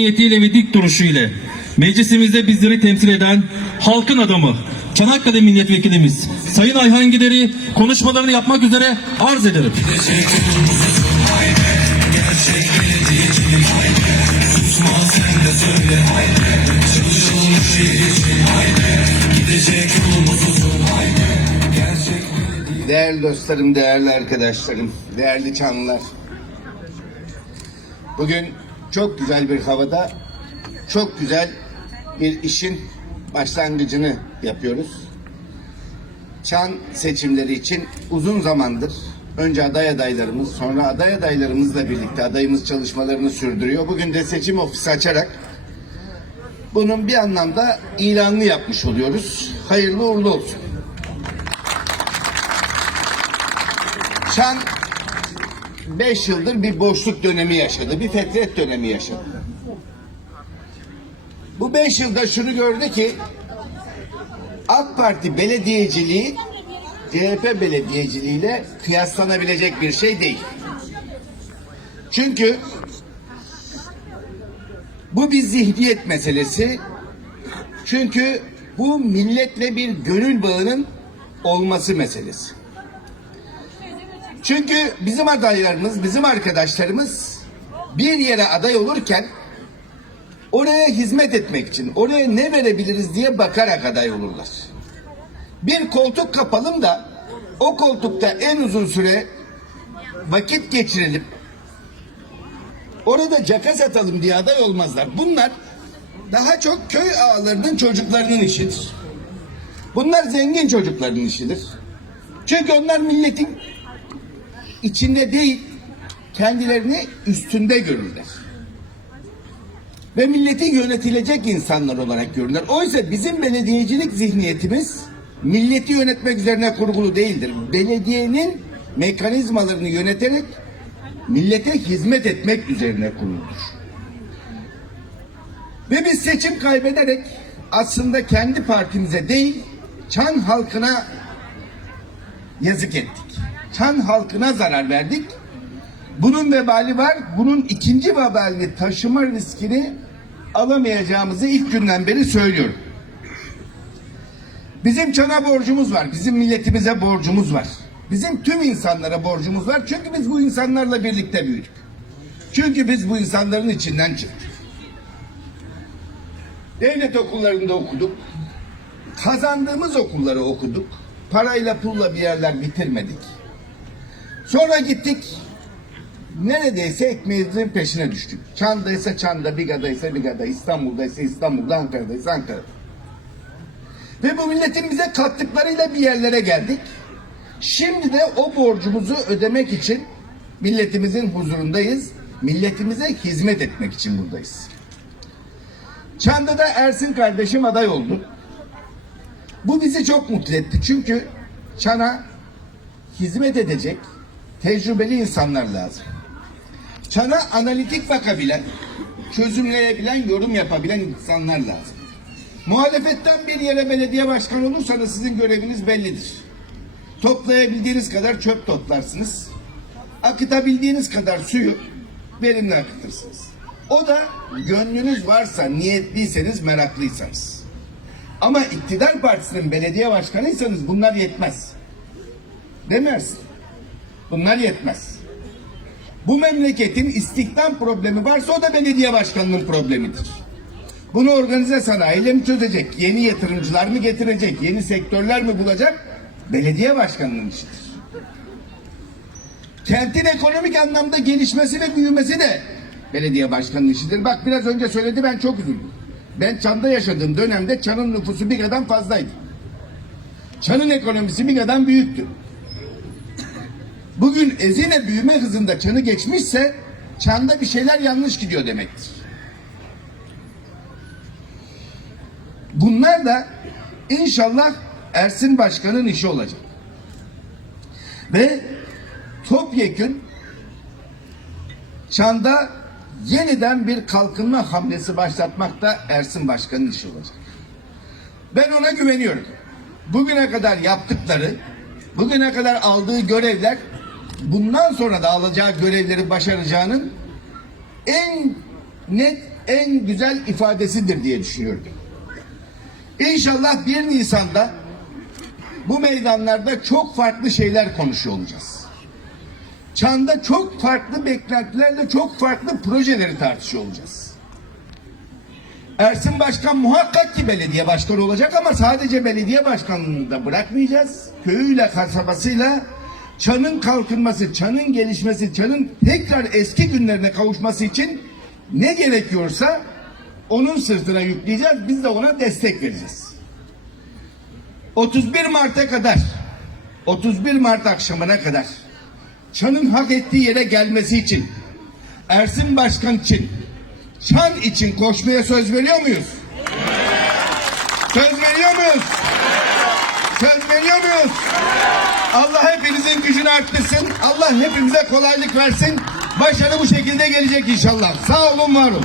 niyetiyle ve dik duruşuyla meclisimizde bizleri temsil eden halkın adamı Çanakkale Milletvekilimiz Sayın Ayhan Gider'i konuşmalarını yapmak üzere arz ederim. Değerli dostlarım, değerli arkadaşlarım, değerli çanlılar. Bugün çok güzel bir havada, çok güzel bir işin başlangıcını yapıyoruz. Çan seçimleri için uzun zamandır önce aday adaylarımız, sonra aday adaylarımızla birlikte adayımız çalışmalarını sürdürüyor. Bugün de seçim ofisi açarak bunun bir anlamda ilanını yapmış oluyoruz. Hayırlı uğurlu olsun. Çan 5 yıldır bir boşluk dönemi yaşadı. Bir fetret dönemi yaşadı. Bu 5 yılda şunu gördü ki AK Parti belediyeciliği CHP belediyeciliğiyle kıyaslanabilecek bir şey değil. Çünkü bu bir zihniyet meselesi. Çünkü bu milletle bir gönül bağının olması meselesi. Çünkü bizim adaylarımız, bizim arkadaşlarımız bir yere aday olurken oraya hizmet etmek için, oraya ne verebiliriz diye bakarak aday olurlar. Bir koltuk kapalım da o koltukta en uzun süre vakit geçirelim. Orada caka satalım diye aday olmazlar. Bunlar daha çok köy ağalarının çocuklarının işidir. Bunlar zengin çocukların işidir. Çünkü onlar milletin içinde değil, kendilerini üstünde görürler. Ve milleti yönetilecek insanlar olarak görürler. Oysa bizim belediyecilik zihniyetimiz milleti yönetmek üzerine kurgulu değildir. Belediyenin mekanizmalarını yöneterek millete hizmet etmek üzerine kuruludur. Ve biz seçim kaybederek aslında kendi partimize değil, Çan halkına yazık ettik. Çan halkına zarar verdik. Bunun vebali var. Bunun ikinci vebalini taşıma riskini alamayacağımızı ilk günden beri söylüyorum. Bizim Çan'a borcumuz var. Bizim milletimize borcumuz var. Bizim tüm insanlara borcumuz var. Çünkü biz bu insanlarla birlikte büyüdük. Çünkü biz bu insanların içinden çıktık. Devlet okullarında okuduk. Kazandığımız okulları okuduk. Parayla pulla bir yerler bitirmedik. Sonra gittik. Neredeyse ekmeğimizin peşine düştük. Çan'daysa Çan'da, Biga'daysa Biga'da, İstanbul'daysa İstanbul'da, Ankara'daysa Ankara'da. Ve bu milletin bize kattıklarıyla bir yerlere geldik. Şimdi de o borcumuzu ödemek için milletimizin huzurundayız. Milletimize hizmet etmek için buradayız. Çan'da da Ersin kardeşim aday oldu. Bu bizi çok mutlu etti. Çünkü Çan'a hizmet edecek tecrübeli insanlar lazım. Çan'a analitik bakabilen, çözümleyebilen, yorum yapabilen insanlar lazım. Muhalefetten bir yere belediye başkanı olursanız sizin göreviniz bellidir. Toplayabildiğiniz kadar çöp toplarsınız. Akıtabildiğiniz kadar suyu verimli akıtırsınız. O da gönlünüz varsa, niyetliyseniz, meraklıysanız. Ama iktidar partisinin belediye başkanıysanız bunlar yetmez. Demersin. Bunlar yetmez. Bu memleketin istihdam problemi varsa o da belediye başkanının problemidir. Bunu organize sanayiyle mi çözecek? Yeni yatırımcılar mı getirecek? Yeni sektörler mi bulacak? Belediye başkanının işidir. Kentin ekonomik anlamda gelişmesi ve büyümesi de belediye başkanının işidir. Bak biraz önce söyledi ben çok üzüldüm. Ben Çan'da yaşadığım dönemde Çan'ın nüfusu bir kadar fazlaydı. Çan'ın ekonomisi bir kadar büyüktü. Bugün Ezine büyüme hızında Çan'ı geçmişse Çan'da bir şeyler yanlış gidiyor demektir. Bunlar da inşallah Ersin Başkan'ın işi olacak. Ve topyekün Çan'da yeniden bir kalkınma hamlesi başlatmak da Ersin Başkan'ın işi olacak. Ben ona güveniyorum. Bugüne kadar yaptıkları, bugüne kadar aldığı görevler bundan sonra da alacağı görevleri başaracağının en net en güzel ifadesidir diye düşünüyorum. İnşallah 1 Nisan'da bu meydanlarda çok farklı şeyler konuşuyor olacağız. Çan'da çok farklı beklentilerle çok farklı projeleri tartışıyor olacağız. Ersin Başkan muhakkak ki belediye başkanı olacak ama sadece belediye başkanlığını da bırakmayacağız. Köyüyle, kasabasıyla Çan'ın kalkınması, Çan'ın gelişmesi, Çan'ın tekrar eski günlerine kavuşması için ne gerekiyorsa onun sırtına yükleyeceğiz. Biz de ona destek vereceğiz. 31 Mart'a kadar 31 Mart akşamına kadar Çan'ın hak ettiği yere gelmesi için Ersin Başkan için Çan için koşmaya söz veriyor muyuz? Söz veriyor muyuz? Söz veriyor muyuz? Allah hepinizin gücünü arttırsın. Allah hepimize kolaylık versin. Başarı bu şekilde gelecek inşallah. Sağ olun, var olun.